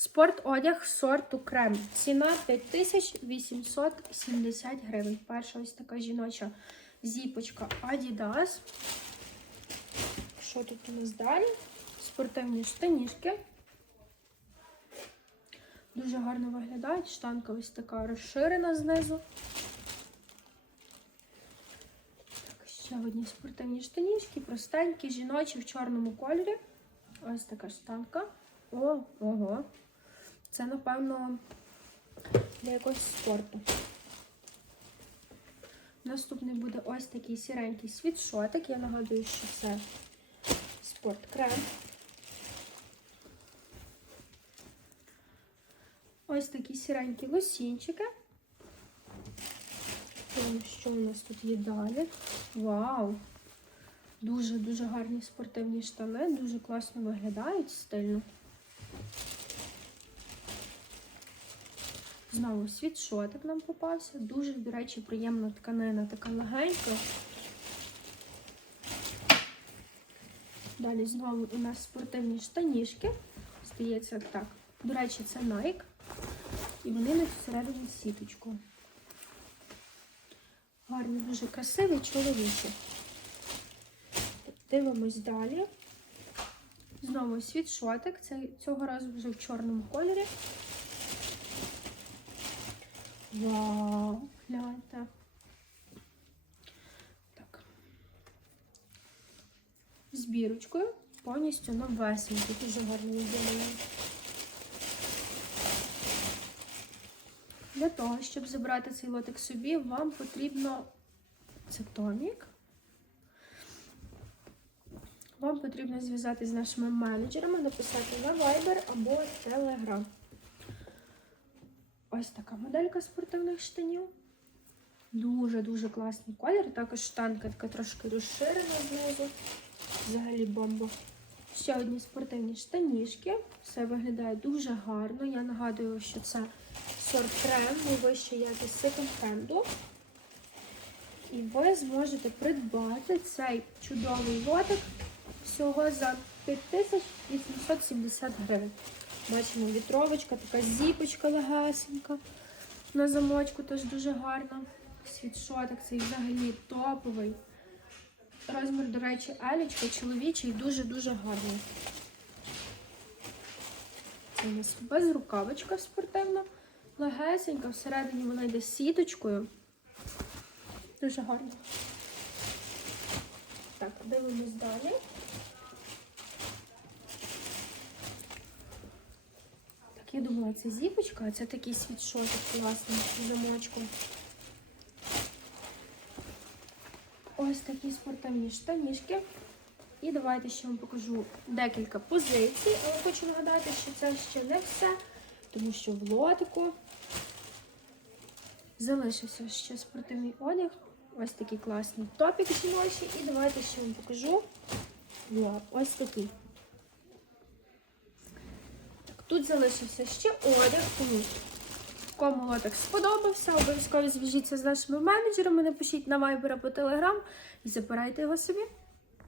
Спортодяг сорту крем. Ціна 5870 гривень. Перша ось така жіноча зіпочка Adidas. Що тут у нас далі? Спортивні штанішки. Дуже гарно виглядають. Штанка ось така розширена знизу. Так, ще одні спортивні штанішки, простенькі, жіночі в чорному кольорі. Ось така штанка. О, ого. Це, напевно, для якогось спорту. Наступний буде ось такий сіренький світшотик. Я нагадую, що це спорткрем. Ось такі сіренькі лосінчики. Що у нас тут є далі? Вау! Дуже-дуже гарні спортивні штани, дуже класно виглядають стильно. Знову світшотик нам попався. Дуже, до речі, приємна тканина, така легенька. Далі знову у нас спортивні штанішки. Здається, так. До речі, це Nike. І вони на всередині сіточку. Гарні, дуже красиві, чоловічі. Дивимось далі. Знову світшотик. Цього разу вже в чорному кольорі. Вау, гляньте. Так. З повністю новесенький. Дуже гарно виглядає. Для того, щоб забрати цей лотик собі, вам потрібно це тонік. Вам потрібно зв'язатися з нашими менеджерами, написати на Viber або Telegram. Ось така моделька спортивних штанів. Дуже-дуже класний колір. Також штанка така трошки розширена знизу. Взагалі бомба. Ще одні спортивні штанішки. Все виглядає дуже гарно. Я нагадую, що це сорт крем, найвища якість секонд-хенду. І ви зможете придбати цей чудовий лотик всього за 5870 гривень. Бачимо, вітровочка, така зіпочка легасенька. На замочку теж дуже гарна. Світшотик цей взагалі топовий. Розмір, до речі, елічка, чоловічий, дуже-дуже гарний. Це у нас безрукавочка спортивна, легесенька, всередині вона йде сіточкою. Дуже гарно. Так, дивимось далі. Я думала, це зіпочка, а це такий світшотик класний з замочком. Ось такі спортивні штанішки. І давайте ще вам покажу декілька позицій. Але хочу нагадати, що це ще не все, тому що в лотику залишився ще спортивний одяг. Ось такий класний топік жіночий. І давайте ще вам покажу. Ось такий. Тут залишився ще одяг, тому кому так сподобався, обов'язково зв'яжіться з нашими менеджерами, напишіть на Viber або Telegram і забирайте його собі.